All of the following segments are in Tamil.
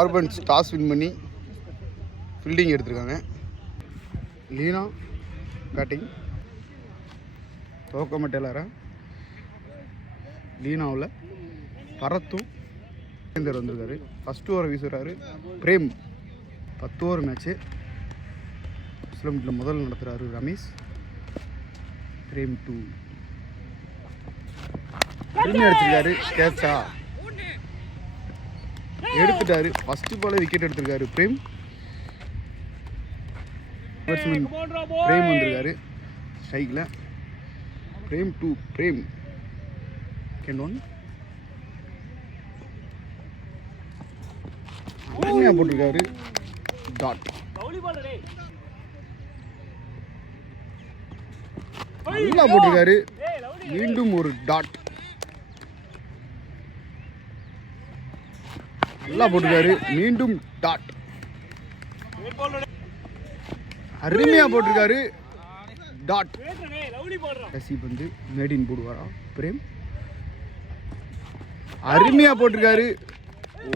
ஆர்பன்ஸ் டாஸ் வின் பண்ணி ஃபீல்டிங் எடுத்திருக்காங்க. லீனா பேட்டிங், துவக்கம டெய்லரா, லீனாவில் பரத்தும் சுரேந்தர் வந்திருக்காரு. ஃபஸ்ட்டு ஓவர் வீசுகிறாரு பிரேம். 10 over match. கிலோமீட்டரில் முதல் நடத்துகிறாரு ரமேஷ். பிரேம் 2 அடிச்சிருக்காரு. கேட்சா எடுத்துட்டாரு. ஃபஸ்ட்டு பாலே விக்கெட் எடுத்திருக்காரு பிரேம். பிரேம் வந்திருக்காரு ஸ்ட்ரைக்கில். பிரேம் 2 பிரேம் செகண்ட் ஒன் அருமையாக போட்டிருக்காரு. டாட் நல்லா போட்டிருக்காரு. மீண்டும் ஒரு டாட் நல்லா போட்டிருக்காரு. மீண்டும் டாட் அருமையா போட்டிருக்காரு. டாட் ரசீப் வந்து மேடின் போடுவாரா பிரேம். அருமையா போட்டிருக்காரு.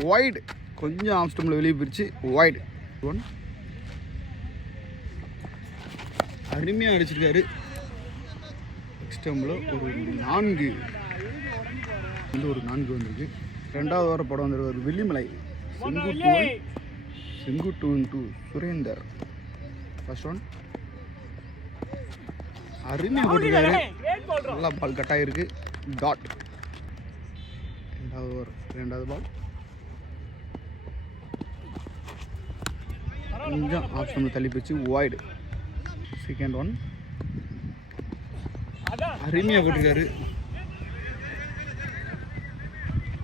வைடு கொஞ்சம் ஆஃப் ஸ்டம்பில் வெளியே பிரிச்சு வைடு ஒன் அருமையாக அடிச்சிருக்காரு. ஸ்டம்பில் ஒரு 4 வந்திருக்கு. 2வது ஓவர் படம் வந்திருக்காரு வெள்ளிமலை. செங்குட்டு சுரேந்தர் ஃபர்ஸ்ட் ஒன் அருமையாக போட்டிருக்காரு. நல்லா பால் கட் ஆகிருக்கு. டாட் 2வது ஓவர் 2வது பால் கொஞ்சம் ஆப்ஷன் தள்ளி போச்சு வைடு. செகண்ட் ஒன் அருமையாக போட்டிருக்காரு.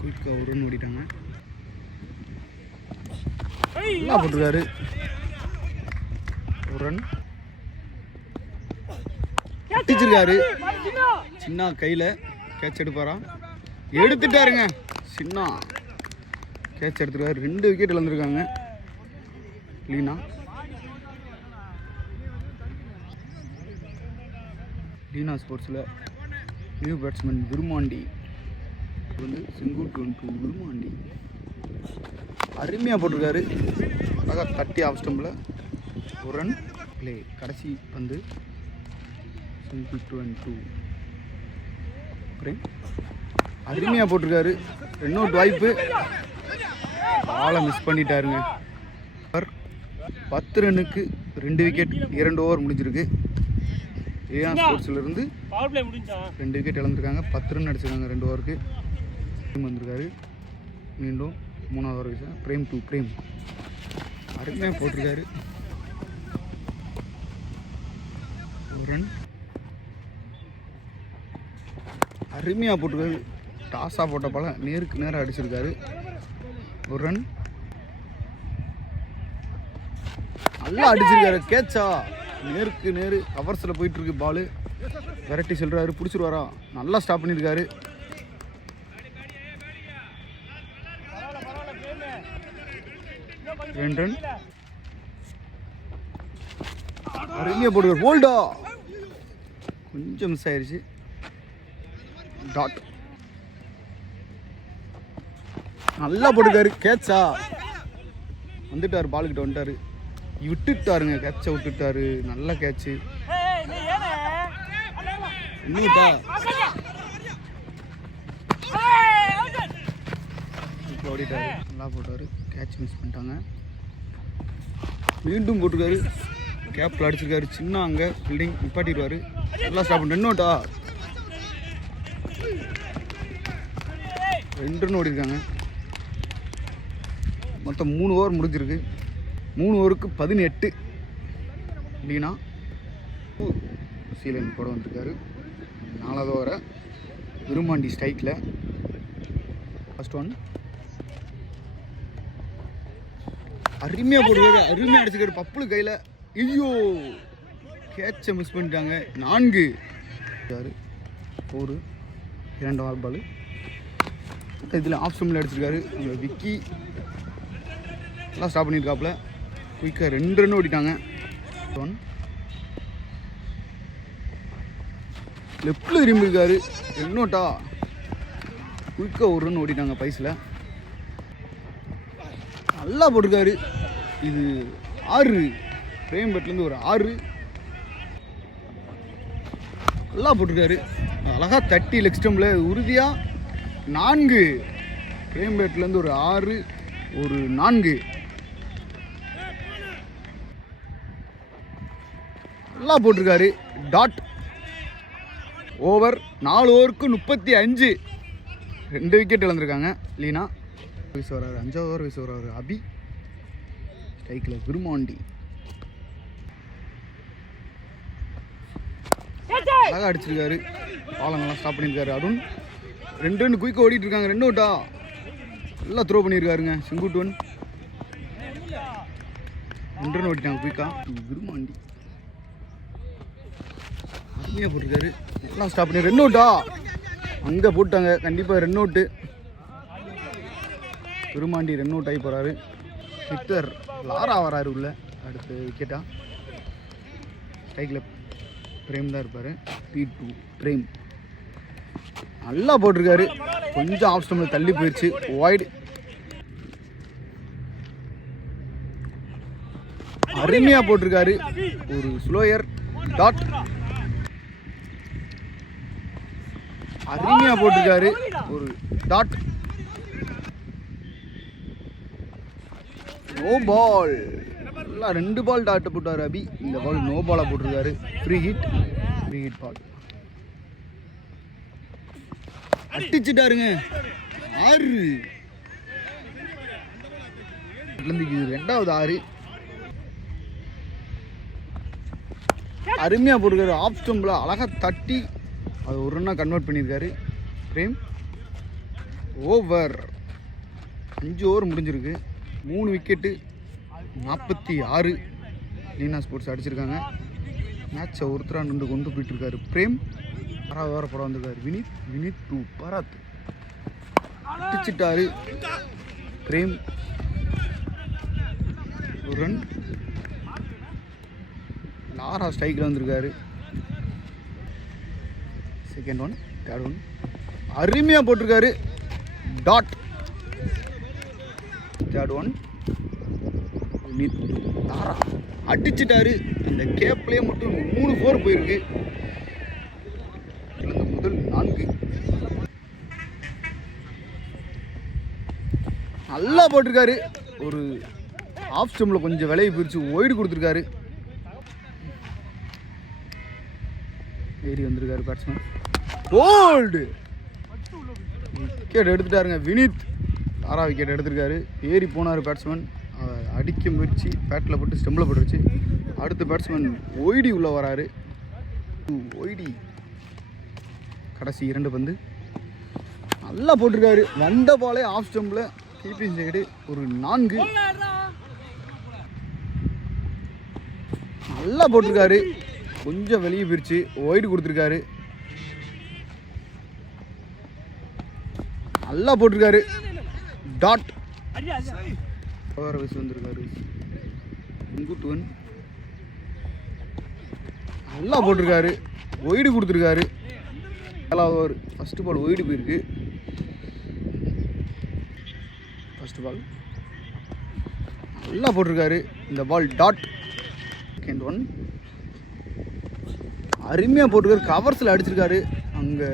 குயிக்காக ஒரு ரன் ஓடிட்டாங்க. நல்லா போட்டிருக்காரு. ஒரு ரன் அடிச்சிருக்காரு. சின்ன கையில் கேட்ச் எடுப்பாரா? எடுத்துட்டாருங்க. சின்ன கேட்ச் எடுத்துருக்காரு. 2 விக்கெட் இழந்திருக்காங்க லீனா. லீனா ஸ்போர்ட்ஸில் நியூ பேட்ஸ்மேன் விருமாண்டி வந்து செங்குட்டு விருமாண்டி அருமையாக போட்டிருக்காரு. அழகாக தட்டி ஆஃப் ஸ்டம்பில் ஒரு ரன் பிளே. கடைசி வந்து செங்குட்டு பிரேம் அருமையாக போட்டிருக்காரு. இன்னொரு வாய்ப்பு பாலை மிஸ் பண்ணிட்டாருங்க. 10 ரன்னுக்கு 2 விக்கெட் 2 ஓவர் முடிஞ்சிருக்கு. ஏஆர் ஸ்போர்ட்ஸ்லேருந்து 2 விக்கெட் இழந்திருக்காங்க. 10 ரன் அடிச்சிருக்காங்க 2 ஓவருக்கு. வந்திருக்காரு. மீண்டும் 3வது ஓவர் வீச பிரேம் 2 பிரேம் அருமையாக போட்டிருக்காரு. ஒரு ரன் அருமையாக போட்டிருக்காரு. டாஸாக போட்ட பால நேருக்கு நேராக அடிச்சிருக்காரு. ஒரு ரன் நல்லா அடிச்சிருக்காரு. கேட்சா நேருக்கு நேரு கவர்ஸில் போயிட்டுருக்கு. பால் வெரைட்டி சொல்கிறாரு. பிடிச்சிருவாரா? நல்லா ஸ்டாப் பண்ணியிருக்காரு. 2 ரன் அருமையாக போட்டுக்காரு. போல்டா கொஞ்சம் மிஸ் ஆயிடுச்சு. டாட் நல்லா போட்டுக்காரு. கேட்சா வந்துட்டார். பாலுக்கிட்ட வந்துட்டாரு. விட்டுட்டாருங்க. கேட்சை விட்டுட்டாரு. நல்ல கேட்சு. இன்னும்டா ஓடிட்டாரு. நல்லா போட்டாரு. கேட்ச் மிஸ் பண்ணிட்டாங்க. மீண்டும் போட்டுருக்காரு. கேப்பில் அடிச்சிருக்காரு. சின்ன அங்கே ஃபீல்டிங் நிப்பாட்டிடுவார். நல்லா ஸ்டாப் பண்ணி 2 அவுட்டா 2 ரன் ஓடிருக்காங்க. மொத்தம் 3 ஓவர் முடிஞ்சிருக்கு. 3 ஓவருக்கு 18. லீனா சீலன் போட வந்திருக்காரு. 4வது ஓவரை விருமாண்டி ஸ்ட்ரைக்கில். ஃபர்ஸ்ட் ஒன் அருமையாக போடுவார். அருமையாக அடிச்சுக்காரு. பப்புளு கையில். ஐயோ கேட்சை மிஸ் பண்ணிட்டாங்க. 4 4 2வது பால். இதில் ஆஃப் ஸ்டம்பில் அடிச்சிருக்காரு. விக்கி நல்லா ஸ்டாப் பண்ணியிருக்காப்புல. குயிக்காக 2 ரன் ஓடிட்டாங்க. ஒன் லெஃப்டில் திரும்பியிருக்காரு. என்னோட்டா குயிக்காக 1 ரன் ஓடிட்டாங்க பைஸில். நல்லா போட்டிருக்காரு. இது 6 பிரேம் பேட்லேருந்து ஒரு 6 நல்லா போட்டிருக்காரு. அழகாக தட்டி லெக் ஸ்டம்பில் உறுதியாக 4 பிரேம் பேட்லேருந்து ஒரு 6 ஒரு 4 நல்லா போட்டிருக்காரு. டாட் ஓவர் 4 ஓவருக்கு 35 2 விக்கெட் இழந்திருக்காங்க. லீனா வயசு வராரு, 5வது ஓவர் வயசு வராரு. அபி ஸ்ட்ரைக்கில் விருமாண்டி அழகாக அடிச்சிருக்காரு. பாலங்கள்லாம் ஸ்டாப் பண்ணியிருக்காரு. அருண் 2 ரன் குயிக்காக ஓடிட்டு இருக்காங்க. 2 அவுட்டா நல்லா த்ரோ பண்ணியிருக்காருங்க. செங்குட்டுவன் 2 ரன் ஓடிட்டாங்க குயிக்காக. விருமாண்டி அருமையாக போட்டிருக்காரு. எல்லாம் ஸ்டாப் பண்ணி 2 அவுட்டா அங்கே போட்டாங்க. கண்டிப்பாக 2 அவுட்டு. விருமாண்டி 2 அவுட் ஆகி போகிறாரு. விக்டர் லாரா வராரு உள்ள. அடுத்து விக்கெட்டா ஸ்ட்ரைக்கில் பிரேம் தான் இருப்பார். P2 பிரேம் நல்லா போட்டிருக்காரு. கொஞ்சம் ஆஃப் ஸ்டம்பில் தள்ளி போயிடுச்சு. வைடு அருமையாக போட்டிருக்காரு. ஒரு ஸ்லோயர் டாட் அருமையாக போட்டிருக்காரு. ஒரு டாட் நோ பால். நல்லா 2 பால் டாட்டை போட்டார் அபி. இந்த பால் நோ பாலாக போட்டிருக்காரு. ஃப்ரீ ஹிட் பால் அடிச்சுட்டாருங்க. 6 2வது 6 அருமையாக போட்டிருக்காரு. ஆஃப் ஸ்டம்பில் அழகாக தட்டி அது ஒரு ரன்னாக கன்வெர்ட் பண்ணியிருக்காரு. பிரேம் ஓவர் 5 ஓவர் முடிஞ்சிருக்கு. 3 விக்கெட்டு 46 லீனா ஸ்போர்ட்ஸ் அடிச்சிருக்காங்க. மேட்சை ஒருத்தராக நின்று கொண்டு போயிட்டுருக்காரு. பிரேம் 6வது ஓவர் படம் வந்திருக்காரு. வினித் 2 பராத் அடிச்சிட்டாரு. பிரேம் ஒரு ரன். லாரா ஸ்ட்ரைக்கில் வந்திருக்காரு. செகண்ட் ஒன், தேர்ட் ஒன் அருமையாக போட்டிருக்காரு. Dot third one. லாரா அடிச்சிட்டாரு. அந்த கேப்லேயே மட்டும் 3 4 போயிருக்கு. முதல் 4 நல்லா போட்டிருக்காரு. ஒரு ஆஃப் ஸ்டம்பில் கொஞ்சம் விலையை பிரித்து ஒய்டு கொடுத்துருக்காரு. ஏறி வந்திருக்காரு பேட்ஸ்மேன். போல்டு விக்கெட் எடுத்துட்டாருங்க. வினித் 6வது விக்கெட் எடுத்திருக்காரு. ஏறி போனார் பேட்ஸ்மேன். அடிக்க முயற்சி பேட்டில் போட்டு ஸ்டெம்பில் போட்டுருச்சு. அடுத்த பேட்ஸ்மேன் ஒய்டி உள்ளே வராரு. ஒய்டி கடைசி 2 பந்து நல்லா போட்டிருக்காரு. வந்த பாலே ஆஃப் ஸ்டம்பில் கீப்பிங் சைடு ஒரு 4 நல்லா போட்டிருக்காரு. கொஞ்சம் வெளியே பிரித்து ஒய்டு கொடுத்துருக்காரு. நல்லா போட்டிருக்காரு. டாட் ஓவர் வயசு வந்திருக்காரு. செங்குட்டுவன் நல்லா போட்டிருக்காரு. ஒய்டு கொடுத்துருக்காரு. 7வது ஓவர் ஃபஸ்ட்டு பால் ஒய்டு போயிருக்கு. ஃபஸ்ட்டு பால் நல்லா போட்டிருக்காரு. இந்த பால் டாட். செகண்ட் ஒன் அருமையாக போட்டிருக்காரு. கவர்ஸில் அடிச்சிருக்காரு. அங்கே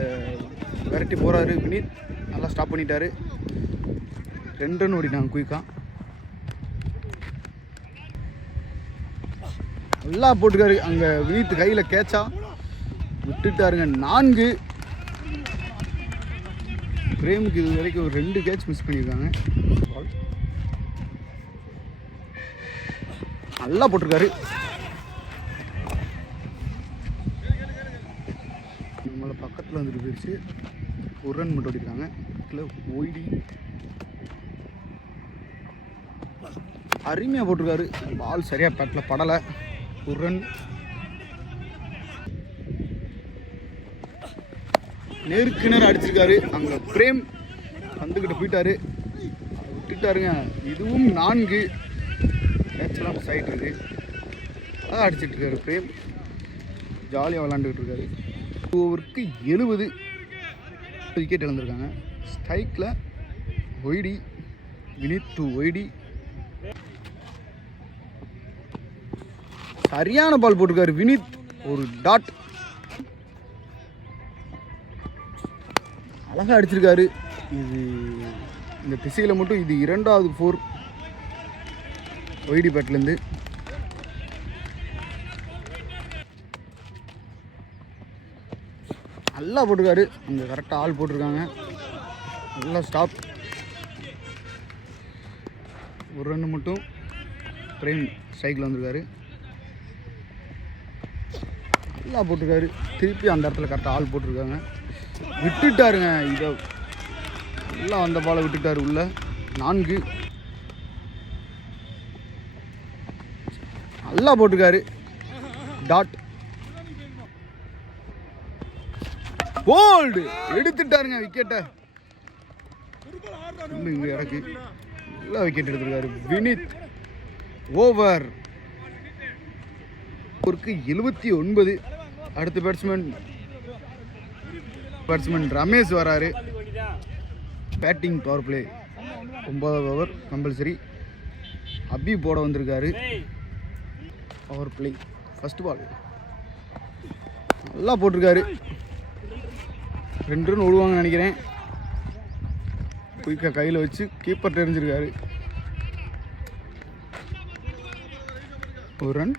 விரட்டி போகிறாரு. வினித் நல்லா ஸ்டாப் பண்ணிட்டாரு. 2 ரன் ஓடிட்டாங்க குயிக்காக. நல்லா போட்டிருக்காரு. அங்கே வினித் கையில் கேட்சா விட்டுட்டாருங்க. 4 பிரேமுக்கு இது வரைக்கும் ஒரு 2 கேட்ச் மிஸ் பண்ணியிருக்காங்க. நல்லா போட்டிருக்காரு. நம்மளை பக்கத்தில் வந்துட்டு போயிடுச்சு. ஒரு ரன் மட்டும் ஓடிருக்காங்க. ஒய்டி அருமையாக போட்டிருக்காரு. பால் சரியாக பேட்டில் படலை. ஒரு ரன். நேருக்கு நேரம் அடிச்சிருக்காரு. அங்கே பிரேம் வந்துக்கிட்ட போயிட்டாரு. விட்டுட்டாருங்க. இதுவும் 4 கேட்செல்லாம் மிஸ் ஆகிட்டு இருக்கு. அதான் அடிச்சிட்டு இருக்காரு பிரேம். ஜாலியாக விளாண்டுக்கிட்டு இருக்காரு. 2 ஓவருக்கு 70 விக்கெட் இழந்திருக்காங்க. ஸ்ட்ரைக்கில் ஒய்டி. வினித் 2 ஒய்டி சரியான பால் போட்டிருக்காரு வினித். ஒரு டாட் அழகா அடிச்சிருக்காரு. இது இந்த திசையில் மட்டும் இது 2வது 4 ஒய்டி பேட்லேருந்து. நல்லா போட்டிருக்காரு. அங்கே கரெக்டாக ஆள் போட்டிருக்காங்க. நல்லா ஸ்டாப். ஒரு ரன் மட்டும் பிரேம் ஸ்ட்ரைக்கில் வந்திருக்காரு. நல்லா போட்டிருக்காரு. திருப்பி அந்த இடத்துல கரெக்டாக ஆள் போட்டிருக்காங்க. விட்டுட்டாருங்க. இதை நல்லா அந்த பாலை விட்டுட்டாரு உள்ள. 4 நல்லா போட்டிருக்காரு. டாட் போல்டு எடுத்துட்டாருங்க விக்கெட்டை. இங்கே இறக்கு நல்லா விக்கெட் எடுத்திருக்காரு வினித். ஓவர் 79. அடுத்த பேட்ஸ்மேன் ரமேஷ் வராரு. பேட்டிங் பவர் பிளே 9வது ஓவர் கம்பல்சரி. அபி போட வந்திருக்காரு. பவர் பிளே ஃபர்ஸ்ட் பால் நல்லா போட்டிருக்காரு. 2 ரன் ஓடுவாங்கன்னு நினைக்கிறேன். குயிக்காக கையில் வச்சு கீப்பர் தெரிஞ்சிருக்காரு. 1 ரன்.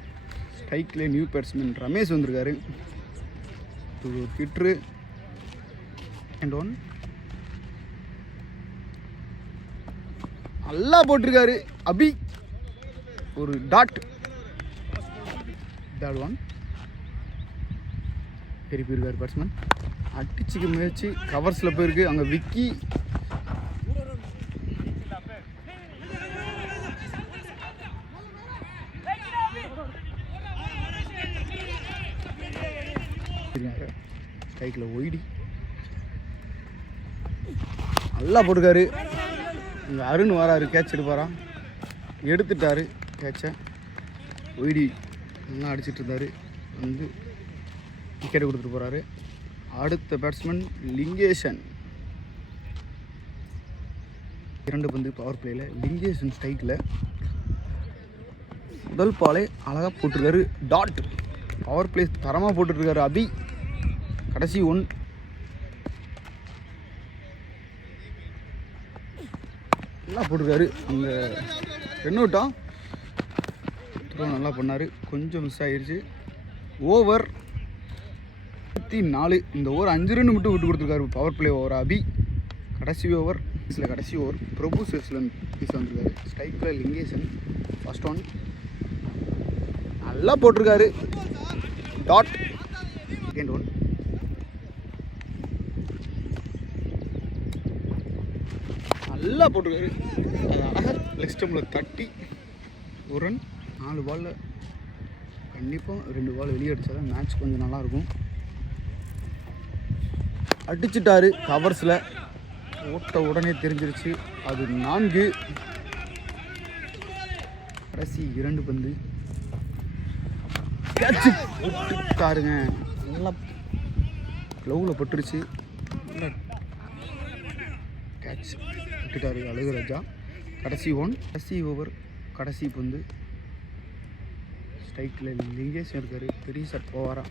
ஸ்ட்ரைக்கில் நியூ பேட்ஸ்மேன் ரமேஷ் வந்திருக்காரு. ஒரு ஹிட்ரு அண்ட் 1. நல்லா போட்டிருக்காரு அபி. ஒரு டாட். டாட் 1. திருப்பி இருக்காரு பேட்ஸ்மேன். அடிச்சுக்க முயற்சி கவர்ஸில் போயிருக்கு. அங்கே விக்கி ஸ்ட்ரைக்கில் ஒய்டி நல்லா போட்டிருக்காரு. இங்கே அருண் வராரு. கேட்ச் எடுப்பாரா? எடுத்துட்டாரு கேட்சை. ஒய்டி நல்லா அடிச்சிட்டு இருந்தார். வந்து விக்கெட் கொடுத்துட்டு போகிறாரு. அடுத்த பேட்ஸ்மேன் லிங்கேஷன். 2 பந்து பவர் பிளேயில். லிங்கேஷன் ஸ்ட்ரைக்கில் முதல் பாலே அழகாக போட்டிருக்காரு. டாட். பவர் பிளே தரமாக போட்டுருக்காரு அபி. கடைசி 1. நல்லா போட்டிருக்காரு. அங்கே ரன் அவுட்டா நல்லா பண்ணார். கொஞ்சம் மிஸ் ஆகிடுச்சு. ஓவர் 24. இந்த ஓவர் 5 ரன் மட்டும் விட்டு கொடுத்துருக்காரு. பவர் பிளே ஓவர் அபி. கடைசி ஓவர் கடைசி ஓவர் பிரபு சேஸ்லன் பீஸ் வந்திருக்காரு. ஸ்ட்ரைக்கில் லிங்கேஷன் ஃபர்ஸ்ட் 1 நல்லா போட்டிருக்காரு. டாட். செகண்ட் 1 நல்லா போட்டிருக்காரு. அது அழகாக லெக் ஸ்டம்பில் தட்டி 1 ரன். 4 பாலில் கண்டிப்பாக 2 பால் வெளியே அடித்தா தான் மேட்ச் கொஞ்சம் நல்லாயிருக்கும். அடிச்சிட்டாரு கவர்ஸில். ஓட்ட உடனே தெரிஞ்சிருச்சு. அது 4. கடைசி 2 பந்து கேட்சு போட்டுட்டாருங்க. நல்லா க்ளவுவில் பட்டுருச்சு. நல்லா கேட்ச் விட்டுட்டாரு அழகுராஜா. கடைசி 1. கடைசி ஓவர் கடைசி பந்து. ஸ்ட்ரைக்கில் லிங்கேஷன் இருக்காரு. பெரிய ஷாட் போவாரா?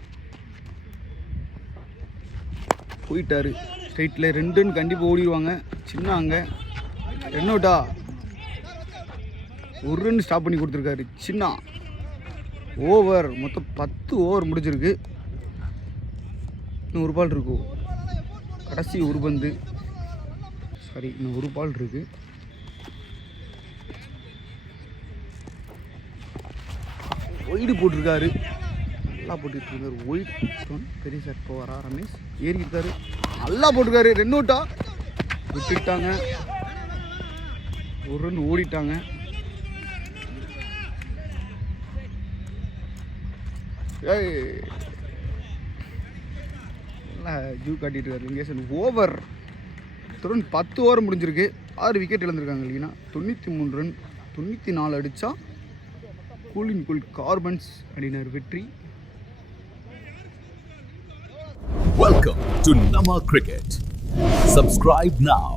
போயிட்டாரு. ஸ்ட்ரைட்டில் 2 ரன் கண்டிப்பாக ஓடிடுவாங்க. சின்ன அங்கே ரன் அவுட்டா? 1 ரன் ஸ்டாப் பண்ணி கொடுத்துருக்காரு சின்ன. ஓவர் மொத்தம் 10 ஓவர் முடிஞ்சிருக்கு. இன்னும் 1 பால் இருக்கும். கடைசி 1 பந்து. சரி, இன்னும் 1 பால் இருக்கு. ஒய்டு போட்டிருக்காரு. நல்லா போட்டுட்டு இருக்காரு. ஒய்டு பெரிய ஷாட் போவாரா? ரமேஷ் ஏறிக்கிட்டாரு. நல்லா போட்டிருக்காரு. ரன் அவுட்டா? விட்டுட்டாங்க. 1 ரன் ஓடிட்டாங்க. நல்லா ஜூ காட்டிட்டு இருக்காரு லிங்கேஷன். ஓவர் 10 ஓவர் முடிஞ்சிருக்கு. 6 விக்கெட் இழந்திருக்காங்க இல்லைன்னா. 93 ரன் 94 அடித்தா கூலின் கூல் கார்பன்ஸ் அணியினர் வெற்றி. Welcome to Nama Cricket. Subscribe now.